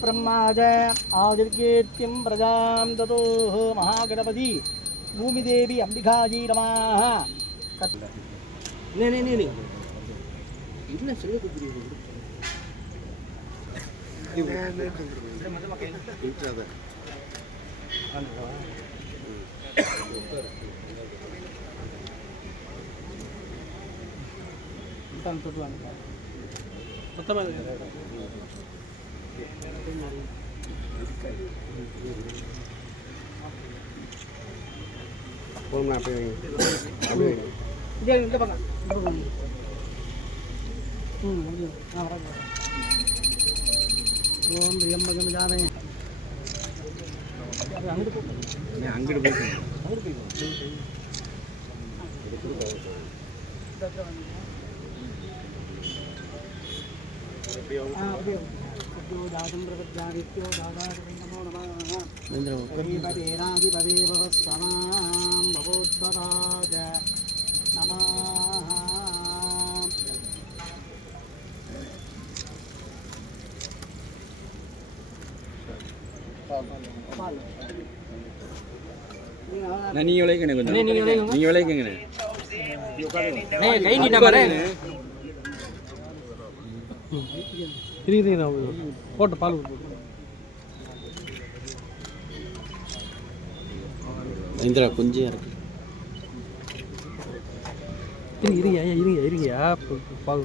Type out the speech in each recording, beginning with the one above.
ब्रह्मा प्रजा दतो महागणपति भूमिदेवी अंबिखाजी रहा என்ன சொல்ல கொடுக்குறீங்க இதே இந்த பக்கம் இந்த பக்கம் ம் முடியும் ஆ வரங்க ஓம் திரியம்பகம் விதாமே அங்கிட்டு போ. அங்கிட்டு போயிட்டு அங்கிட்டு போய் நீ விளைக்கணும் கொஞ்சம். நீங்க விளைக்குங்க. நீங்க விளைக்குங்கண்ணே நீட்ட மாட்டேன் போட்டு பால் இந்திரா கொஞ்சம் இருக்கு இருங்க இருங்க இருங்கயா பால்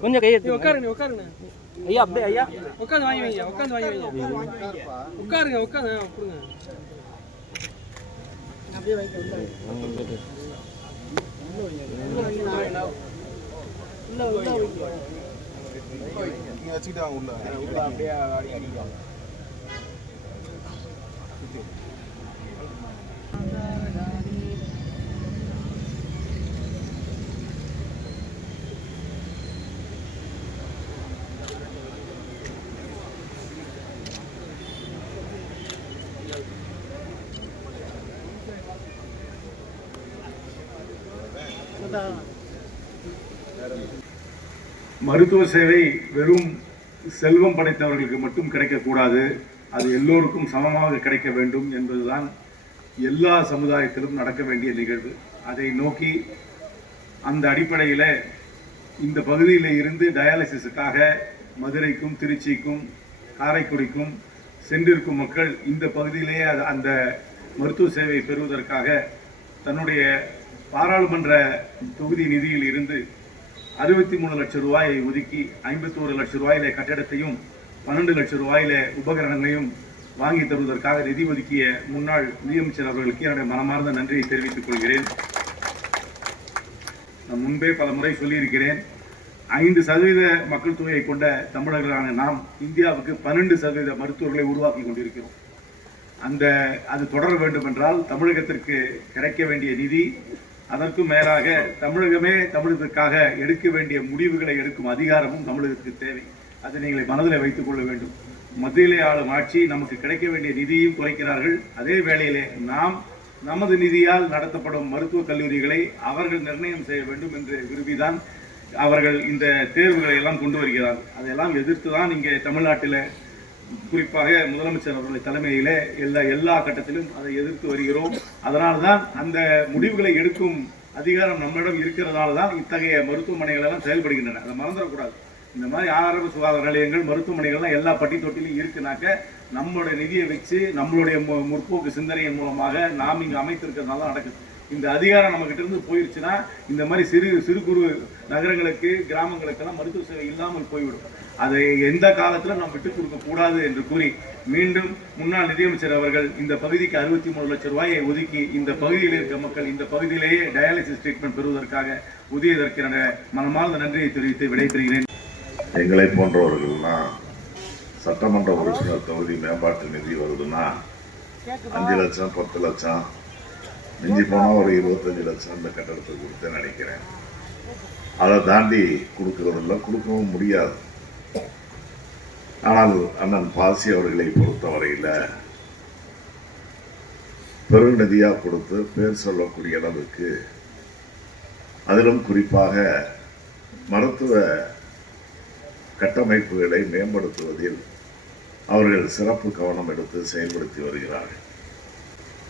கொஞ்சம் கையை உட்காருங்க உட்காருங்க. ஐயா அப்படியே ஐயா. உட்காந்து வாங்கி வைங்க உட்காந்து வாங்கி வைங்க. உட்காருங்க உட்காந்து கொடுங்க. அப்படியே வைக்க உள்ள. வைங்க. உள்ள வைங்க. உள்ள மருத்துவ சேவை வெறும் செல்வம் படைத்தவர்களுக்கு மட்டும் கிடைக்கக்கூடாது. அது எல்லோருக்கும் சமமாக கிடைக்க வேண்டும் என்பதுதான் எல்லா சமுதாயத்திலும் நடக்க வேண்டிய நிகழ்வு. அதை நோக்கி அந்த அடிப்படையில் இந்த பகுதியில் இருந்து டயாலிசிஸுக்காக மதுரைக்கும் திருச்சிக்கும் காரைக்குடிக்கும் சென்றிருக்கும் மக்கள் இந்த பகுதியிலேயே அது- அந்த மருத்துவ சேவை பெறுவதற்காக தன்னுடைய பாராளுமன்ற தொகுதி நிதியில் இருந்து அறுபத்தி மூணு லட்சம் ரூபாயை ஒதுக்கி ஐம்பத்தோரு லட்சம் ரூபாயிலே கட்டடத்தையும் பன்னெண்டு லட்சம் ரூபாயில உபகரணங்களையும் வாங்கி தருவதற்காக நிதி ஒதுக்கிய முன்னாள் நிதியமைச்சர் அவர்களுக்கு என்னுடைய மனமார்ந்த நன்றியை தெரிவித்துக் கொள்கிறேன். நான் முன்பே பல முறை சொல்லியிருக்கிறேன் ஐந்து சதவீத மக்கள் தொகையை கொண்ட தமிழர்களான நாம் இந்தியாவுக்கு பன்னெண்டு சதவீத மருத்துவர்களை உருவாக்கி கொண்டிருக்கிறோம். அந்த அது தொடர வேண்டும் என்றால் தமிழகத்திற்கு கிடைக்க வேண்டிய நிதி அதற்கும் மேலாக தமிழகமே தமிழகத்திற்காக எடுக்க வேண்டிய முடிவுகளை எடுக்கும் அதிகாரமும் தமிழகத்துக்கு தேவை. அதை நீங்கள் மனதில் வைத்துக் கொள்ள வேண்டும். மத்தியிலே ஆளும் ஆட்சி நமக்கு கிடைக்க வேண்டிய நிதியும் குறைக்கிறார்கள். அதே வேளையிலே நாம் நமது நிதியால் நடத்தப்படும் மருத்துவக் கல்லூரிகளை அவர்கள் நிர்ணயம் செய்ய வேண்டும் என்று விரும்பிதான் அவர்கள் இந்த தேர்வுகளை எல்லாம் கொண்டு வருகிறார்கள். அதையெல்லாம் எதிர்த்து தான் இங்கே தமிழ்நாட்டில் குறிப்பாக முதலமைச்சர் அவர்கள் தலைமையிலே எல்லா எல்லா கட்டத்திலும் அதை எதிர்த்து வருகிறோம். அதனால தான் அந்த முடிவுகளை எடுக்கும் அதிகாரம் நம்மிடம் இருக்கிறதால தான் இத்தகைய மருத்துவமனைகள் எல்லாம் செயல்படுகின்றன. அதை மறந்துடக்கூடாது. இந்த மாதிரி ஆரம்ப சுகாதார நிலையங்கள் மருத்துவமனைகள்லாம் எல்லா பட்டி தொட்டிலையும் இருக்குனாக்க நம்மளுடைய நிதியை வச்சு நம்மளுடைய மு- முற்போக்கு சிந்தனையின் மூலமாக நாம் இங்கு அமைத்திருக்கிறதுனால தான் நடக்குது. இந்த அதிகாரம் நம்ம கிட்ட இருந்து போயிருச்சுன்னா இந்த மாதிரி சிறு சிறு குறு நகரங்களுக்கு கிராமங்களுக்கெல்லாம் மருத்துவ சேவை இல்லாமல் போய்விடும். அதை எந்த காலத்துல நாம் விட்டுக் கொடுக்க கூடாது என்று கூறி மீண்டும் முன்னாள் நிதியமைச்சர் அவர்கள் இந்த பகுதிக்கு அறுபத்தி மூணு லட்சம் ரூபாயை ஒதுக்கி இந்த பகுதியில் இருக்க மக்கள் இந்த பகுதியிலேயே டயாலிசிஸ் ட்ரீட்மெண்ட் பெறுவதற்காக உதவியதற்கு மனமார்ந்த நன்றியை தெரிவித்து விடைபெறுகிறேன். எங்களை போன்றவர்கள்லாம் சட்டமன்ற உறுப்பினர் தொகுதி மேம்பாட்டு நிதி வருதுன்னா அஞ்சு லட்சம் பத்து லட்சம் மிஞ்சி போனால் ஒரு இருபத்தஞ்சு லட்சம் இந்த கட்டடத்தை கொடுத்தேன்னு நினைக்கிறேன். அதை தாண்டி கொடுக்கறதில்ல கொடுக்கவும் முடியாது. ஆனால் அண்ணன் பாசி அவர்களை பொறுத்தவரையில் பெருநிதியாக கொடுத்து பேர் சொல்லக்கூடிய அளவுக்கு அதிலும் குறிப்பாக மருத்துவ கட்டமைப்புகளை மேம்படுத்துவதில் அவர்கள் சிறப்பு கவனம் எடுத்து செயல்படுத்தி வருகிறார்கள்.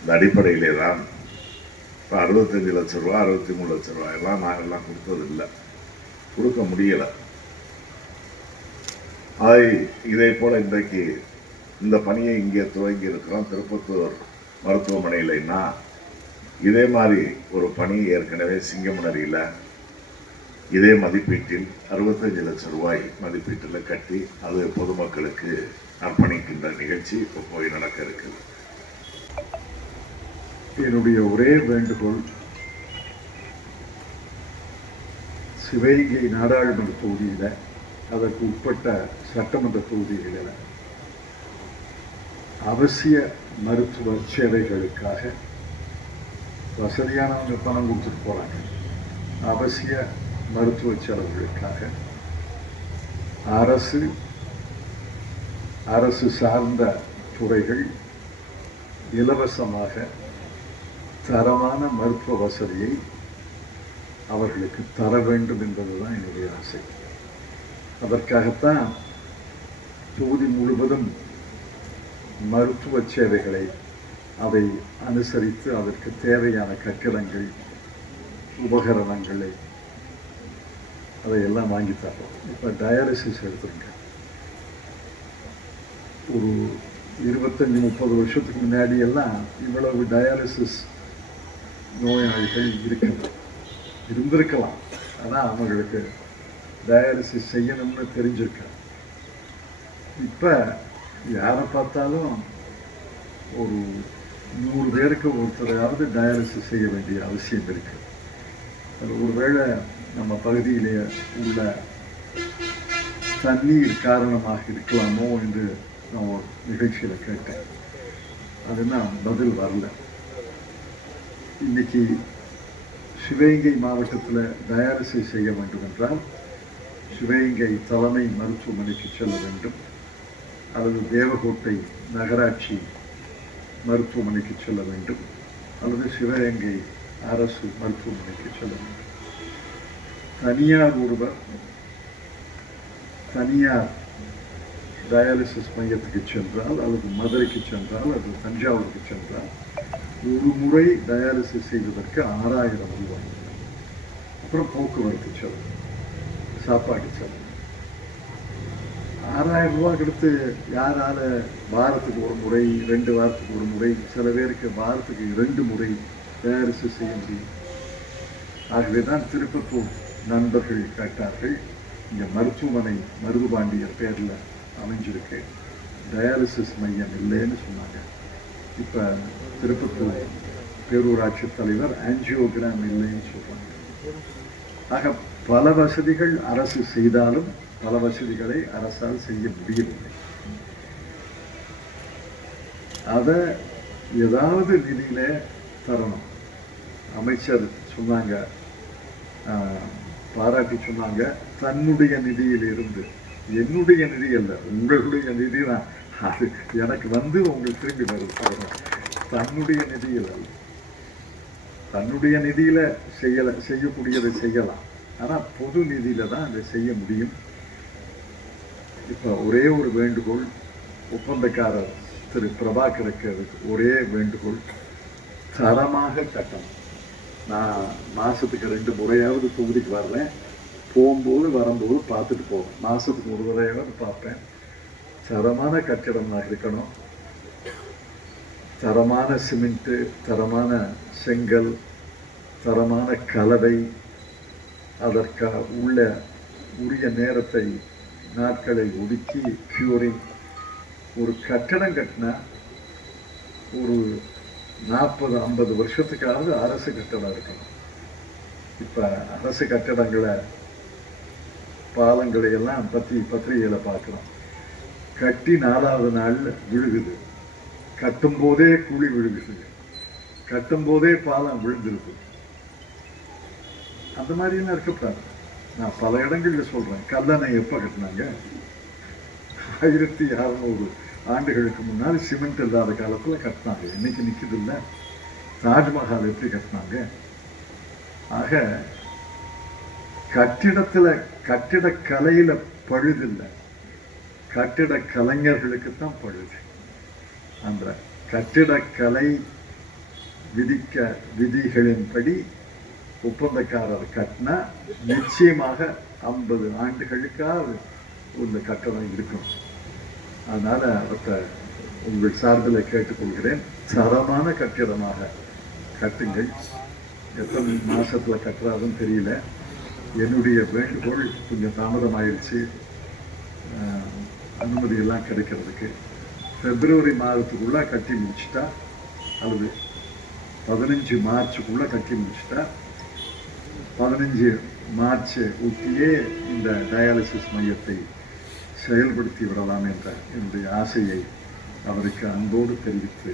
இந்த அடிப்படையிலே தான் இப்போ அறுபத்தஞ்சு லட்ச ரூபா அறுபத்தி மூணு லட்ச ரூபாயெல்லாம் நாங்கள்லாம் கொடுத்ததில்லை. கொடுக்க முடியலை. அதை இதே போல் இன்றைக்கு இந்த பணியை இங்கே துவங்கி இருக்கிறோம். திருப்பத்தூர் மருத்துவமனையிலன்னா இதே மாதிரி ஒரு பணி ஏற்கனவே சிங்கமனரியில் இதே மதிப்பீட்டில் அறுபத்தஞ்சு லட்சம் ரூபாய் மதிப்பீட்டில் கட்டி அது பொதுமக்களுக்கு அர்ப்பணிக்கின்ற நிகழ்ச்சி இப்போ போய் நடக்க இருக்குது. என்னுடைய ஒரே வேண்டுகோள் சிவகங்கை நாடாளுமன்ற தொகுதியில் அதற்கு உட்பட்ட சட்டமன்ற தொகுதிகளில் அவசிய மருத்துவ சேவைகளுக்காக வசதியானவங்க பணம் கொடுத்துட்டு போகிறாங்க அவசிய மருத்துவ செலவுகளுக்காக அரசு அரசு சார்ந்த துறைகள் இலவசமாக தரமான மருத்துவ வசதியை அவர்களுக்கு தர வேண்டும் என்பதுதான் என்னுடைய ஆசை. அதற்காகத்தான் தொகுதி முழுவதும் மருத்துவ சேவைகளை அதை அனுசரித்து அதற்கு தேவையான கட்டிடங்கள் உபகரணங்களை அதையெல்லாம் வாங்கி தரோம் இப்போ டயாலிசிஸ் எடுத்துருங்க. ஒரு இருபத்தஞ்சி முப்பது வருஷத்துக்கு முன்னாடி எல்லாம் இவ்வளவு டயாலிசிஸ் நோயாளிகள் இருக்கிறது இருந்திருக்கலாம். ஆனால் அவங்களுக்கு டயாலிசிஸ் செய்யணும்னு தெரிஞ்சிருக்க இப்போ யாரை பார்த்தாலும் ஒரு நூறு பேருக்கு ஒருத்தரையாவது டயாலிசிஸ் செய்ய வேண்டிய அவசியம் இருக்கு. அது ஒருவேளை நம்ம பகுதியிலே உள்ள தண்ணீர் காரணமாக இருக்கலாமோ என்று நான் ஒரு நிகழ்ச்சியில் கேட்டேன். அதுனா பதில் வரல. இன்னைக்கு சிவகங்கை மாவட்டத்தில் டயாலிசிஸ் செய்ய வேண்டும் என்றால் சிவகங்கை தலைமை மருத்துவமனைக்கு செல்ல வேண்டும். அல்லது தேவகோட்டை நகராட்சி மருத்துவமனைக்கு செல்ல வேண்டும். அல்லது சிவகங்கை அரசு மருத்துவமனைக்கு செல்ல வேண்டும். தனியார் ஒருவர் தனியார் டயாலிசிஸ் மையத்துக்கு சென்றால் அல்லது மதுரைக்கு சென்றால் அல்லது தஞ்சாவூருக்கு சென்றால் ஒரு முறை டயாலிசிஸ் செய்வதற்கு ஆறாயிரம் ரூபாய் அப்புறம் போக்குவரத்து செலவு சாப்பாடு செலவு ஆறாயிரம் ரூபாய் கொடுத்து யாரால வாரத்துக்கு ஒரு முறை ரெண்டு வாரத்துக்கு ஒரு முறை சில பேருக்கு வாரத்துக்கு ரெண்டு முறை டயாலிசிஸ் செய்ய முடியும் ஆகவே தான் திருப்பத்தூர் நண்பர்கள் கேட்டார்கள் இங்கே மருத்துவமனை மருதுபாண்டியர் பேரில் அமைஞ்சிருக்கு டயாலிசிஸ் மையம் இல்லைன்னு சொன்னாங்க இப்போ திருப்பத்தூர் பேரூராட்சி தலைவர் ஆன்ஜியோகிராம் இல்லைன்னு சொல்கிறாங்க ஆக பல வசதிகள் அரசு செய்தாலும் பல வசதிகளை அரசால் செய்ய முடியவில்லை. அதை ஏதாவது நிதியில தரணும். அமைச்சர் சொன்னாங்க ஆஹ், பாராட்டி சொன்னாங்க தன்னுடைய நிதியிலிருந்து. என்னுடைய நிதி அல்ல உங்களுடைய நிதி தான். அது எனக்கு வந்து உங்களுக்கு திரும்பி வருது தன்னுடைய நிதியில் தன்னுடைய நிதியில செய்யலை செய்யக்கூடியதை செய்யலாம். ஆனா பொது நிதியில் தான் அதை செய்ய முடியும். இப்போ ஒரே ஒரு வேண்டுகோள் ஒப்பந்தக்காரர் திரு பிரபாகருக்கு ஒரே வேண்டுகோள். தரமாக கட்டணும். நான் மாசத்துக்கு ரெண்டு முறையாவது தொகுதிக்கு வர்றேன் போகும்போது வரும்போது பார்த்துட்டு போவேன். மாசத்துக்கு ஒரு முறையாவது பார்ப்பேன். தரமான கட்டிடமாக இருக்கணும். தரமான சிமெண்ட்டு தரமான செங்கல் தரமான கலவை அதற்கு உள்ள உரிய நேரத்தை நாட்களை ஒதுக்கி க்யூரிங் ஒரு கட்டடம் கட்டினா ஒரு நாற்பது ஐம்பது வருஷத்துக்காவது அரசு கட்டடம் இருக்கணும். இப்போ அரசு கட்டடங்களை பாலங்களை எல்லாம் பற்றி பத்திரிகையில் பார்க்குறோம். கட்டி நாலாவது நாளில் விழுகுது. கட்டும் போதே குழி விழுகுது. கட்டும்போதே பாலம் விழுந்துருது. அந்த மாதிரிலாம் இருக்கக்கூடாது நான் பல இடங்களில் சொல்கிறேன் கல்லணை எப்போ கட்டினாங்க? ஆயிரத்தி அறநூறு ஆண்டுகளுக்கு முன்னால் சிமெண்ட் இல்லாத காலத்தில் கட்டினாங்க. இன்னைக்கு நிற்குது இல்லை? தாஜ்மஹால் எப்படி கட்டினாங்க? ஆக கட்டிடத்தில் கட்டிடக்கலையில் பழுதில்லை கட்டிட கலைஞர்களுக்குத்தான் தான் பழுது அந்த கட்டிடக்கலை விதிக்க விதிகளின்படி ஒப்பந்தக்காரர் கட்டினா நிச்சயமாக ஐம்பது ஆண்டுகளுக்காக இந்த கட்டடம் இருக்கும். அதனால் அவற்றை உங்கள் சார்பில் கேட்டுக்கொள்கிறேன். தரமான கட்டிடமாக கட்டுங்கள். எத்தனை மாதத்தில் கட்டுறாருன்னு தெரியல. என்னுடைய வேண்டுகோள் கொஞ்சம் தாமதமாயிருச்சு. அனுமதி எல்லாம் கிடைக்கிறதுக்கு பிப்ரவரி மாதத்துக்குள்ள கட்டி முடிச்சிட்டா அல்லது பதினஞ்சு மார்ச்சுக்குள்ளே கட்டி முடிச்சிட்டா பதினஞ்சு மார்ச் ஒட்டியே இந்த டயாலிசிஸ் மையத்தை செயல்படுத்தி விடலாம் என்ற என்னுடைய ஆசையை அவருக்கு அன்போடு தெரிவித்து